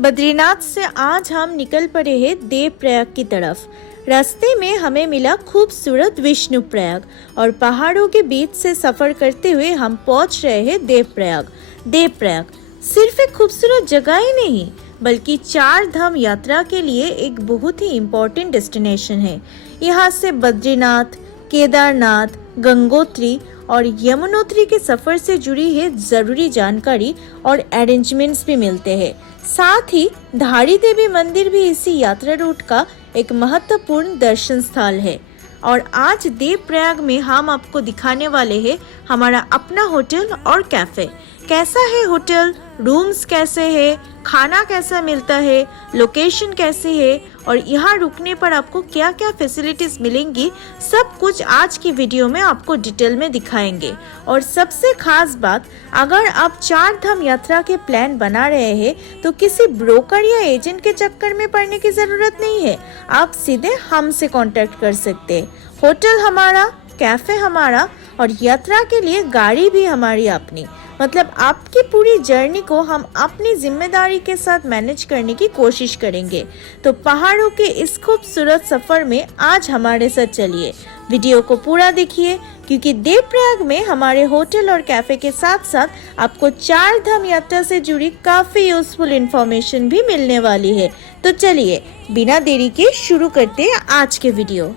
बद्रीनाथ से आज हम निकल पड़े हैं देवप्रयाग की तरफ। रास्ते में हमें मिला खूबसूरत विष्णुप्रयाग और पहाड़ों के बीच से सफर करते हुए हम पहुंच रहे हैं देवप्रयाग। देवप्रयाग सिर्फ एक खूबसूरत जगह ही नहीं बल्कि 4 धाम यात्रा के लिए एक बहुत ही इम्पोर्टेंट डेस्टिनेशन है। यहाँ से बद्रीनाथ, केदारनाथ, गंगोत्री और यमुनोत्री के सफर से जुड़ी है जरूरी जानकारी और अरेंजमेंट्स भी मिलते हैं। साथ ही धारी देवी मंदिर भी इसी यात्रा रूट का एक महत्वपूर्ण दर्शन स्थल है। और आज देवप्रयाग में हम आपको दिखाने वाले हैं हमारा अपना होटल और कैफे। कैसा है होटल, रूम्स कैसे है, खाना कैसा मिलता है, लोकेशन कैसी है और यहाँ रुकने पर आपको क्या क्या फैसिलिटीज मिलेंगी, सब कुछ आज की वीडियो में आपको डिटेल में दिखाएंगे। और सबसे खास बात, अगर आप 4 धाम यात्रा के प्लान बना रहे हैं तो किसी ब्रोकर या एजेंट के चक्कर में पड़ने की जरूरत नहीं है। आप सीधे हमसे कांटेक्ट कर सकते हैं। होटल हमारा, कैफे हमारा और यात्रा के लिए गाड़ी भी हमारी अपनी। मतलब आपकी पूरी जर्नी को हम अपनी जिम्मेदारी के साथ मैनेज करने की कोशिश करेंगे। तो पहाड़ों के इस खूबसूरत सफर में आज हमारे साथ चलिए। वीडियो को पूरा देखिए क्योंकि देवप्रयाग में हमारे होटल और कैफे के साथ साथ आपको 4 धाम यात्रा से जुड़ी काफी यूजफुल इंफॉर्मेशन भी मिलने वाली है। तो चलिए बिना देरी के शुरू करते हैं आज के वीडियो।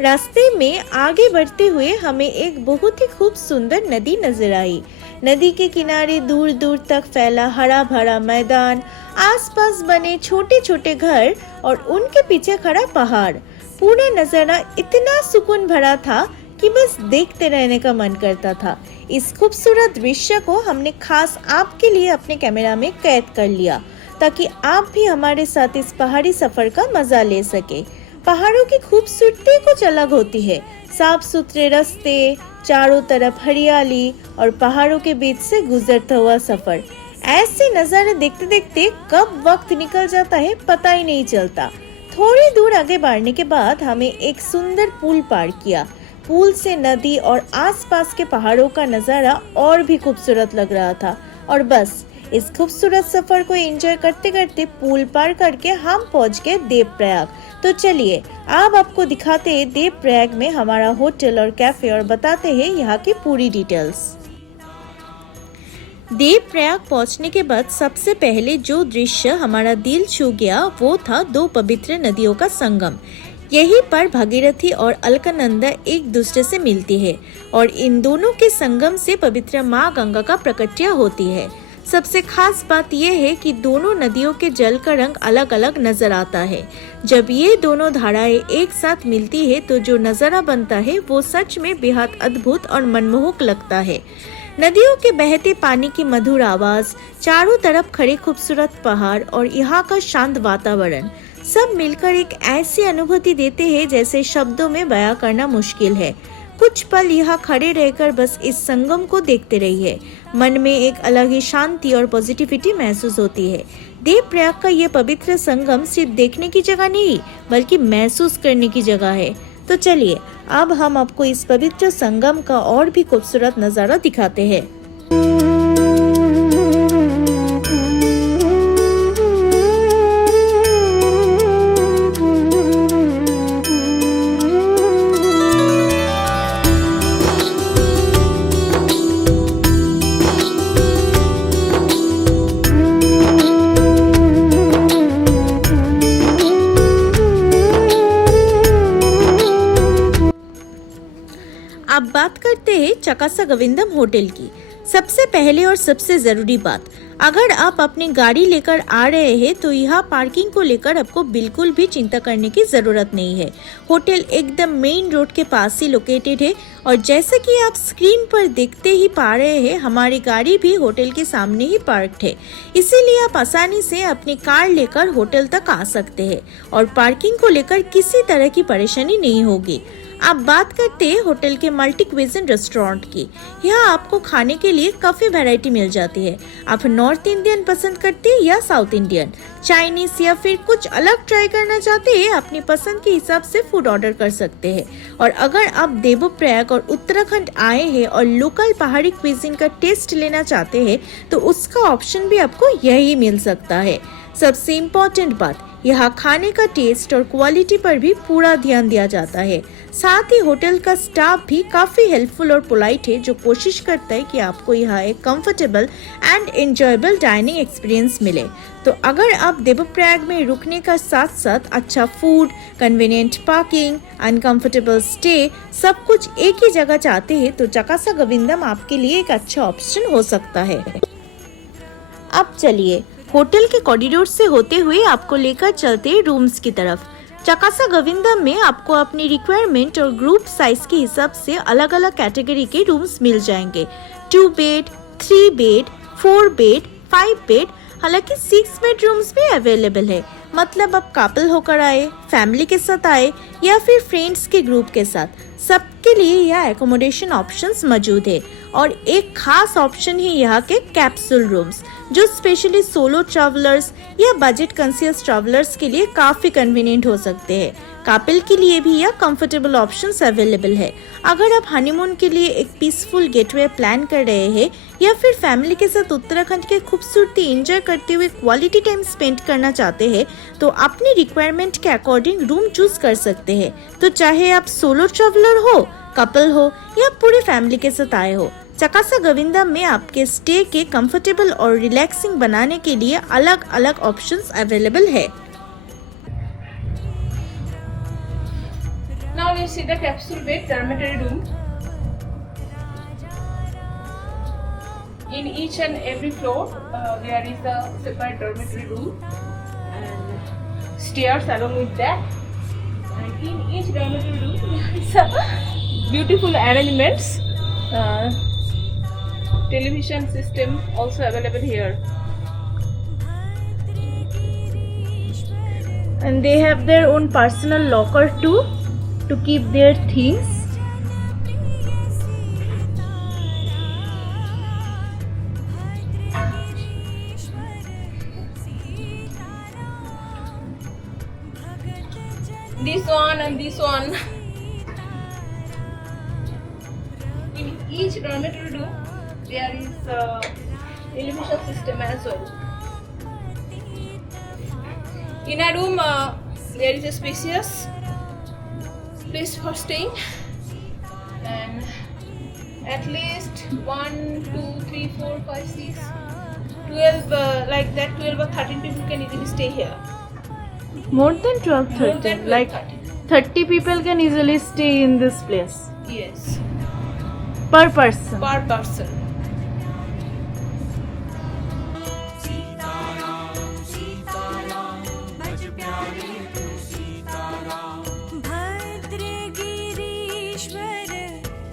रास्ते में आगे बढ़ते हुए हमें एक बहुत ही खूब सुंदर नदी नजर आई। नदी के किनारे दूर दूर तक फैला हरा भरा मैदान, आसपास बने छोटे छोटे घर और उनके पीछे खड़ा पहाड़। पूरा नजारा इतना सुकून भरा था कि बस देखते रहने का मन करता था। इस खूबसूरत दृश्य को हमने खास आपके लिए अपने कैमरा में कैद कर लिया ताकि आप भी हमारे साथ इस पहाड़ी सफर का मजा ले सके। पहाड़ों की खूबसूरती कुछ अलग होती है। साफ सुथरे रास्ते, चारों तरफ हरियाली और पहाड़ों के बीच से गुजरता हुआ सफर। ऐसे नजारे देखते देखते कब वक्त निकल जाता है पता ही नहीं चलता। थोड़ी दूर आगे बढ़ने के बाद हमें एक सुंदर पुल पार किया। पुल से नदी और आसपास के पहाड़ों का नजारा और भी खूबसूरत लग रहा था। और बस इस खूबसूरत सफर को एंजॉय करते करते पुल पार करके हम पहुंच गए देवप्रयाग। तो चलिए अब आपको दिखाते हैं देवप्रयाग में हमारा होटल और कैफे और बताते हैं यहाँ की पूरी डिटेल्स। देवप्रयाग पहुंचने के बाद सबसे पहले जो दृश्य हमारा दिल छू गया वो था 2 पवित्र नदियों का संगम। यहीं पर भागीरथी और अलकनंदा एक दूसरे से मिलती है और इन दोनों के संगम से पवित्र माँ गंगा का प्रकट्य होती है। सबसे खास बात यह है कि दोनों नदियों के जल का रंग अलग अलग नजर आता है। जब ये दोनों धाराएं एक साथ मिलती है तो जो नजारा बनता है वो सच में बेहद अद्भुत और मनमोहक लगता है। नदियों के बहते पानी की मधुर आवाज, चारों तरफ खड़े खूबसूरत पहाड़ और यहाँ का शांत वातावरण सब मिलकर एक ऐसी अनुभूति देते हैं जैसे शब्दों में बयां करना मुश्किल है। कुछ पल यहाँ खड़े रहकर बस इस संगम को देखते रहिए। मन में एक अलग ही शांति और पॉजिटिविटी महसूस होती है। देवप्रयाग का ये पवित्र संगम सिर्फ देखने की जगह नहीं बल्कि महसूस करने की जगह है। तो चलिए अब हम आपको इस पवित्र संगम का और भी खूबसूरत नजारा दिखाते हैं। अब बात करते हैं चकासा गोविंदम होटल की। सबसे पहले और सबसे जरूरी बात, अगर आप अपनी गाड़ी लेकर आ रहे हैं तो यहाँ पार्किंग को लेकर आपको बिल्कुल भी चिंता करने की जरूरत नहीं है। होटल एकदम मेन रोड के पास ही लोकेटेड है और जैसे कि आप स्क्रीन पर देखते ही पा रहे हैं हमारी गाड़ी भी होटल के सामने ही पार्क्ड है। इसीलिए आप आसानी से अपनी कार लेकर होटल तक आ सकते हैं और पार्किंग को लेकर किसी तरह की परेशानी नहीं होगी। आप बात करते हैं होटल के मल्टी क्विजिन रेस्टोरेंट की। यहाँ आपको खाने के लिए काफी वैरायटी मिल जाती है। आप नॉर्थ इंडियन पसंद करते हैं या साउथ इंडियन, चाइनीज या फिर कुछ अलग ट्राई करना चाहते हैं, अपनी पसंद के हिसाब से फूड ऑर्डर कर सकते हैं। और अगर आप देवप्रयाग और उत्तराखंड आए हैं और लोकल पहाड़ी क्विजिन का टेस्ट लेना चाहते हैं तो उसका ऑप्शन भी आपको यही मिल सकता है। सबसे इम्पोर्टेंट बात, यहाँ खाने का टेस्ट और क्वालिटी पर भी पूरा ध्यान दिया जाता है। साथ ही होटल का स्टाफ भी काफी हेल्पफुल और पोलाइट है, जो कोशिश करता है कि आपको यहाँ एक comfortable and enjoyable dining experience मिले। तो अगर आप देवप्रयाग में रुकने का साथ साथ अच्छा food, convenient parking, uncomfortable stay, सब कुछ एक ही जगह चाहते हैं तो चकासा गोविंदम आपके लिए एक अच्छा ऑप्शन हो सकता है। अब चलिए होटल के कॉरिडोर से होते हुए आपको लेकर चलते हैं रूम्स की तरफ। चकासा गोविंदम में आपको अपनी रिक्वायरमेंट और ग्रुप साइज के हिसाब से अलग अलग कैटेगरी के रूम्स मिल जाएंगे। 2 बेड, 3 बेड, 4 बेड, 5 बेड, हालांकि 6 बेडरूम्स भी अवेलेबल है। मतलब आप कपल होकर आए, फैमिली के साथ आए या फिर फ्रेंड्स के ग्रुप के साथ, सबके लिए यह एकोमोडेशन ऑप्शंस मौजूद है। और एक खास ऑप्शन है यहाँ के कैप्सूल रूम्स, जो स्पेशली सोलो ट्रैवलर्स या बजट कॉन्शियस ट्रैवलर्स के लिए काफी कन्वीनियंट हो सकते हैं। कपल के लिए भी यह कंफर्टेबल ऑप्शंस अवेलेबल है। अगर आप हनीमून के लिए एक पीसफुल गेटवे प्लान कर रहे हैं या फिर फैमिली के साथ उत्तराखंड की खूबसूरती एंजॉय करते हुए क्वालिटी टाइम स्पेंड करना चाहते हैं तो अपनी रिक्वायरमेंट के अकॉर्डिंग रूम चूज कर सकते हैं। तो चाहे आप सोलो ट्रैवलर हो, कपल हो या पूरी फैमिली के साथ आए हो, चकासा गोविंदम में आपके स्टे के कंफर्टेबल और रिलैक्सिंग बनाने के लिए अलग अलग ऑप्शंस अवेलेबल है। Now let's see the capsule bed dormitory room. In each and every floor, there is a separate dormitory room and stairs along with that. And in each dormitory room, there is a beautiful arrangements. Television system also available here. And they have their own personal locker too, to keep their things. This one and this one. In each dormitory room, there is a television system as well. In a room, there is a spacious place for staying, and at least 1, 2, 3, 4, 5, 6, 12 like that 12 or 13 people can easily stay here. More than 12, More 13. than 12, Like 13. 30 people can easily stay in this place Yes, per person. per person. Bhadragirishwar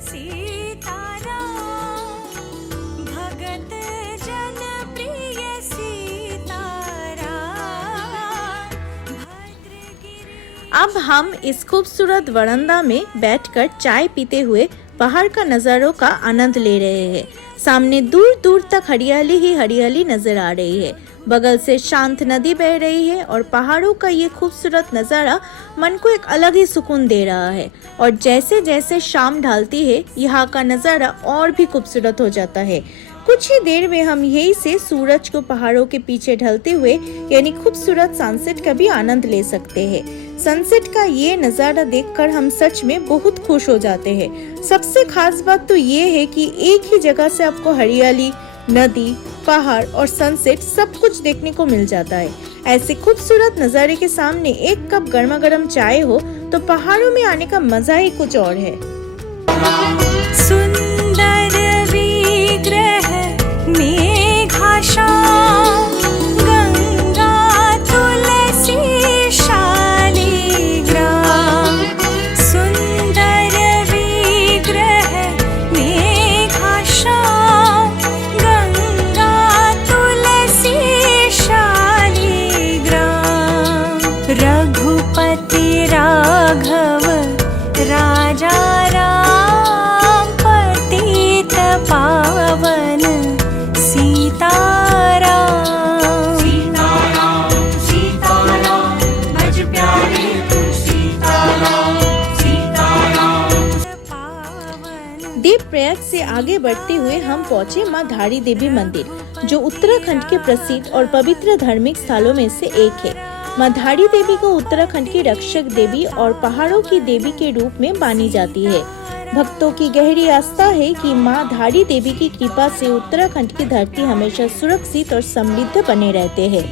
Sitaram, भगत जन प्रिय सीताराम। अब हम इस खूबसूरत वरांदा में बैठकर चाय पीते हुए पहाड़ का नज़ारों का आनंद ले रहे हैं। सामने दूर दूर तक हरियाली ही हरियाली नजर आ रही है। बगल से शांत नदी बह रही है और पहाड़ों का ये खूबसूरत नज़ारा मन को एक अलग ही सुकून दे रहा है। और जैसे जैसे शाम ढलती है, यहाँ का नज़ारा और भी खूबसूरत हो जाता है। कुछ ही देर में हम यहीं से सूरज को पहाड़ों के पीछे ढलते हुए यानी खूबसूरत सनसेट का भी आनंद ले सकते हैं। सनसेट का ये नज़ारा देखकर हम सच में बहुत खुश हो जाते हैं। सबसे खास बात तो ये है कि एक ही जगह से आपको हरियाली, नदी, पहाड़ और सनसेट सब कुछ देखने को मिल जाता है। ऐसे खूबसूरत नज़ारे के सामने एक कप गर्मा गर्म चाय हो तो पहाड़ों में आने का मजा ही कुछ और है। सुंदर विग्रह मेघाश्याम, गंगा तुलसी शालिग्राम। सुंदर विग्रह मेघाश्याम, गंगा तुलसी शालिग्राम। रघुपति राघव राजा आगे बढ़ते हुए हम पहुँचे माँ धारी देवी मंदिर, जो उत्तराखंड के प्रसिद्ध और पवित्र धार्मिक स्थलों में से एक है। माँ धारी देवी को उत्तराखंड की रक्षक देवी और पहाड़ों की देवी के रूप में मानी जाती है। भक्तों की गहरी आस्था है कि माँ धारी देवी की कृपा से उत्तराखंड की धरती हमेशा सुरक्षित और समृद्ध बने रहते हैं।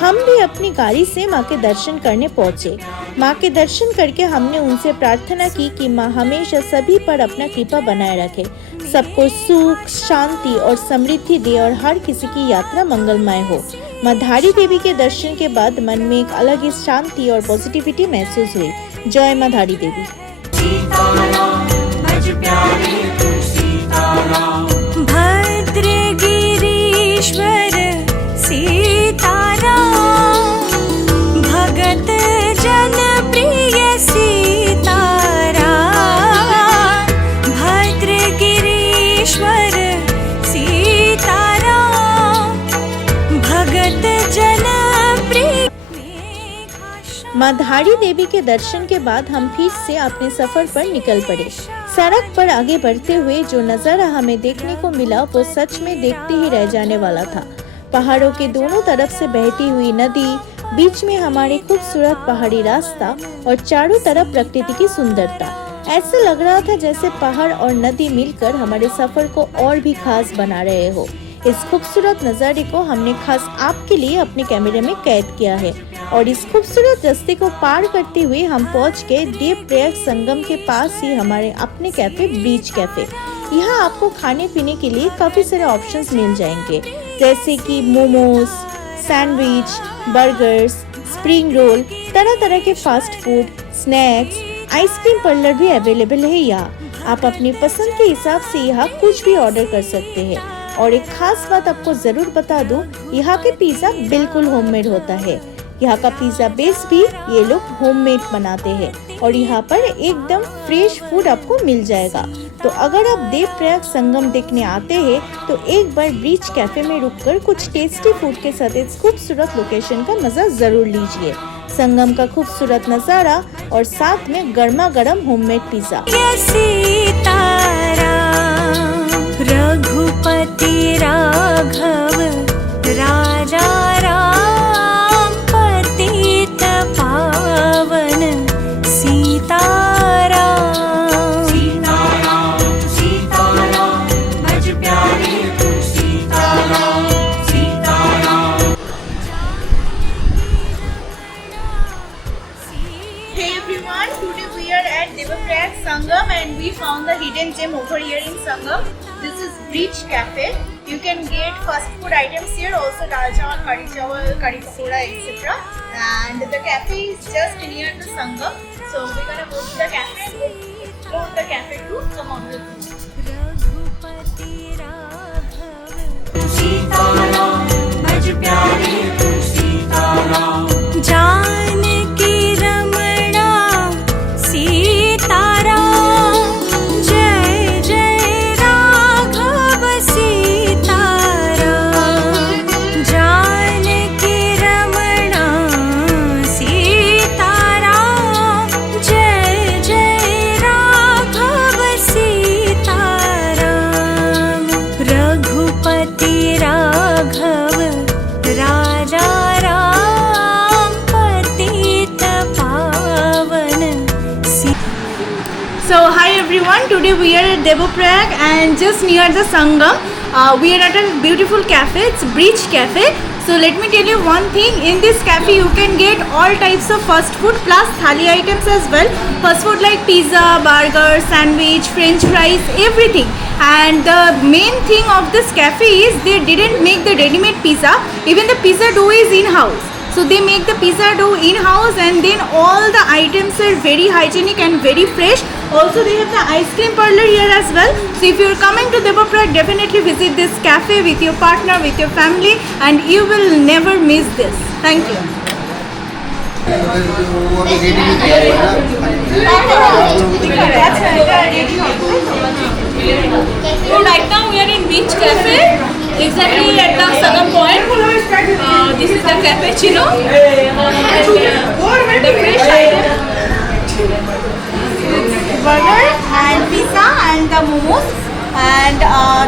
हम भी अपनी गाड़ी से माँ के दर्शन करने पहुँचे। माँ के दर्शन करके हमने उनसे प्रार्थना की कि माँ हमेशा सभी पर अपना कृपा बनाए रखे, सबको सुख, शांति और समृद्धि दे और हर किसी की यात्रा मंगलमय हो। माँ धारी देवी के दर्शन के बाद मन में एक अलग ही शांति और पॉजिटिविटी महसूस हुई। जय माँ धारी देवी। भद्रगिरीश्वर सीताराम, भगत जन प्रिय सीताराम, भद्रगिरीश्वर सीताराम, भगत जन प्रिय। माँ धारी देवी के दर्शन के बाद हम फिर से अपने सफर पर निकल पड़े। सड़क पर आगे बढ़ते हुए जो नजारा हमें देखने को मिला वो सच में देखते ही रह जाने वाला था। पहाड़ों के दोनों तरफ से बहती हुई नदी, बीच में हमारे खूबसूरत पहाड़ी रास्ता और चारों तरफ प्रकृति की सुंदरता। ऐसा लग रहा था जैसे पहाड़ और नदी मिलकर हमारे सफर को और भी खास बना रहे हो। इस खूबसूरत नज़ारे को हमने खास आपके लिए अपने कैमरे में कैद किया है और इस खूबसूरत रास्ते को पार करते हुए हम पहुंच गए देवप्रयाग संगम के पास ही हमारे अपने कैफे ब्रिज कैफे। यहाँ आपको खाने पीने के लिए काफी सारे ऑप्शंस मिल जाएंगे, जैसे कि momos, sandwich, burgers, spring roll, तरह तरह के fast food, snacks, ice cream parlour भी अवेलेबल है। यहाँ आप अपनी पसंद के हिसाब से यहाँ कुछ भी ऑर्डर कर सकते हैं। और एक खास बात आपको जरूर बता दूं, यहाँ के पिज्जा बिल्कुल होममेड होता है। यहाँ का पिज्जा बेस भी ये लोग होममेड बनाते हैं और यहाँ पर एकदम फ्रेश फूड आपको मिल जाएगा। तो अगर आप देवप्रयाग संगम देखने आते हैं तो एक बार ब्रिज कैफे में रुककर कुछ टेस्टी फूड के साथ इस खूबसूरत लोकेशन का मजा जरूर लीजिए। संगम का खूबसूरत नजारा और साथ में गर्मा गर्म होममेड पिज्जा। रघुपति राघव राजा राम, पतित पावन सीताराम। सीताराम सीताराम भज प्यारे तू Sitaram, Sitaram. Hey everyone, today we are at Devaprayag Sangam and we found the hidden gem over here in Sangam. This is Bridge Cafe. You can get fast food items here, also dal chawal, curry pakoda, etc. And the cafe is just near the Sangam. So we're gonna go to the cafe and explore the cafe too. Come on with me. Raghupati Raghav Sitaram, भज प्यारे तू सीताराम। जानकी रमणा सीताराम, जय जय राघव सीताराम। जानकी रमणा सीताराम, जय जय राघव सीताराम। रघुपति राघव राजा राम, पतित पावन सी। So hi everyone, today we are at Devaprayag and just near the Sangam. We are at a beautiful cafe, it's Bridge Cafe. So let me tell you one thing, in this cafe you can get all types of fast food plus thali items as well. Fast food like pizza, burger, sandwich, french fries, everything. And the main thing of this cafe is they didn't make the ready-made pizza, even the pizza dough is in-house. So they make the pizza dough in-house and then all the items are very hygienic and very fresh. Also they have the ice cream parlor here as well. So if you're coming to Devaprayag, definitely visit this cafe with your partner, with your family, and you will never miss this. Thank you. So right now we are in Beach Cafe, exactly at the Sangam point. This is the cappuccino and the fresh item, burger and pizza and the momos. And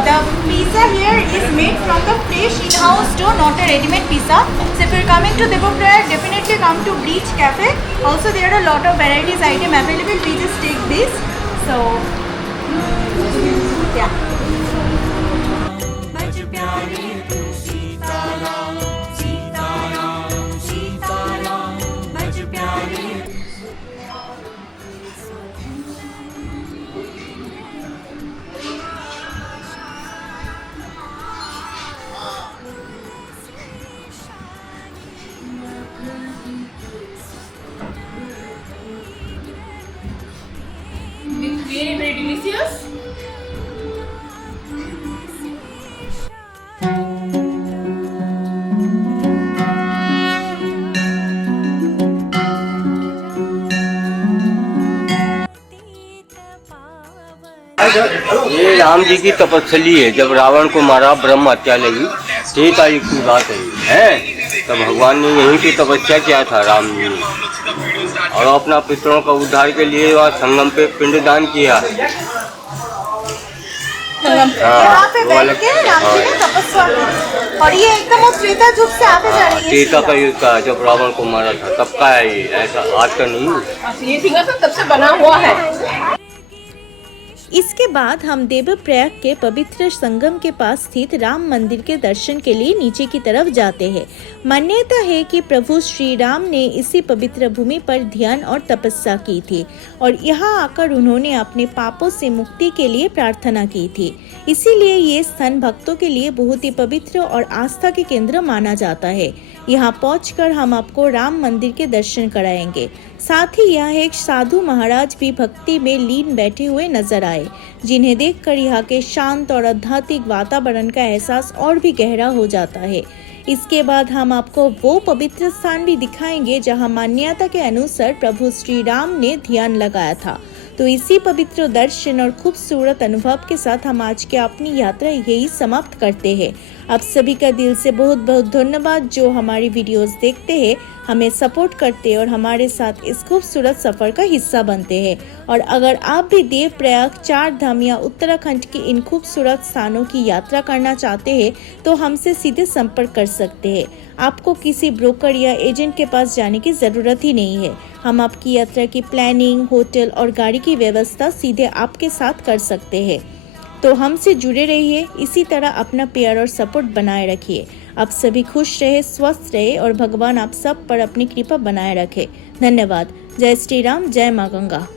the pizza here is made from the fresh in-house dough, not a ready-made pizza. So if you're coming to Devaprayag, definitely come to Breach Cafe. Also there are a lot of varieties item available. We just take this. So yeah. भज प्यारे तू सीताराम सीताराम सीताराम भज प्यारे It's really very delicious. ये राम जी की तपस्या है। जब रावण को मारा, ब्रह्म हत्या लगी, 3 तारीख की बात है तो भगवान ने यहीं की तपस्या किया था राम जी ने, और अपना पितरों का उद्धार के लिए वहाँ संगम पे पिंडदान किया। यहाँ पे बैठ के राम जी ने तपस्या की और ये एकदम वो त्रेता युग से आगे जा रही है। त्रेता का युग का, जब रावण को मारा था तब का है ये, ऐसा आज का नहीं। ये सिंहासन तब से बना हुआ है। इसके बाद हम देवप्रयाग के पवित्र संगम के पास स्थित राम मंदिर के दर्शन के लिए नीचे की तरफ जाते हैं। मान्यता है कि प्रभु श्री राम ने इसी पवित्र भूमि पर ध्यान और तपस्या की थी और यहाँ आकर उन्होंने अपने पापों से मुक्ति के लिए प्रार्थना की थी। इसीलिए ये स्थान भक्तों के लिए बहुत ही पवित्र और आस्था के केंद्र माना जाता है। यहाँ पहुंचकर हम आपको राम मंदिर के दर्शन कराएंगे। साथ ही यहाँ एक साधु महाराज भी भक्ति में लीन बैठे हुए नजर आए, जिन्हें देखकर यहाँ के शांत और आध्यात्मिक वातावरण का एहसास और भी गहरा हो जाता है। इसके बाद हम आपको वो पवित्र स्थान भी दिखाएंगे जहाँ मान्यता के अनुसार प्रभु श्री राम ने ध्यान लगाया था। तो इसी पवित्र दर्शन और खूबसूरत अनुभव के साथ हम आज की अपनी यात्रा यही समाप्त करते हैं। आप सभी का दिल से बहुत बहुत धन्यवाद जो हमारी वीडियोस देखते हैं, हमें सपोर्ट करते हैं और हमारे साथ इस खूबसूरत सफर का हिस्सा बनते हैं। और अगर आप भी देवप्रयाग, 4 धाम या उत्तराखंड की इन खूबसूरत स्थानों की यात्रा करना चाहते हैं तो हमसे सीधे संपर्क कर सकते हैं। आपको किसी ब्रोकर या एजेंट के पास जाने की जरूरत ही नहीं है। हम आपकी यात्रा की प्लानिंग, होटल और गाड़ी की व्यवस्था सीधे आपके साथ कर सकते हैं। तो हमसे जुड़े रहिए, इसी तरह अपना प्यार और सपोर्ट बनाए रखिए। आप सभी खुश रहे, स्वस्थ रहे और भगवान आप सब पर अपनी कृपा बनाए रखे। धन्यवाद। जय श्री राम, जय माँ गंगा।